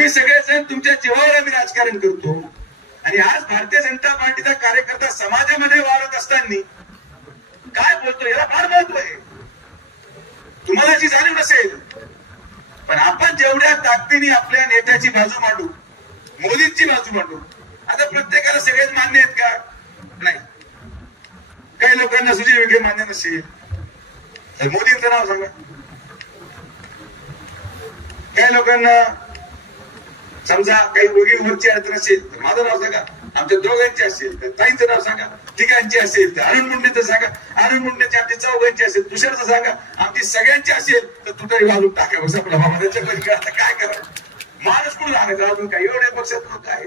तुम्ही सगळेजण तुमच्या जीवावर आम्ही राजकारण करतो आणि आज भारतीय जनता पार्टीचा कार्यकर्ता समाजामध्ये वावरत असताना काय बोलतो याला फार महत्व आहे. तुम्हाला जी जाणीव नसेल, पण आपण जेवढ्या ताकदीने आपल्या नेत्याची बाजू मांडू, मोदींची बाजू मांडू, आता प्रत्येकाला सगळेच मान्य आहेत का? नाही. काही लोकांना सुजय विखे मान्य नसेल तर मोदींचं नाव सांगा. काही लोकांना समजा काही वरची अडचण असेल तर माझं नाव सांगा, आमच्या दोघांची असेल तर ताईंचं नाव सांगा, तिघांची असेल तर अरुण मुंडेचं सांगा, अरुण मुंडेची आमची चौघांची असेल, तुषारचं सांगा, आमची सगळ्यांची असेल तर तुझ्याही वाजून टाका. बस आपला बाबा त्याच्यामध्ये आता काय करा, माणूस कुठून आणायचा अजून काय एवढ्या पक्षात काय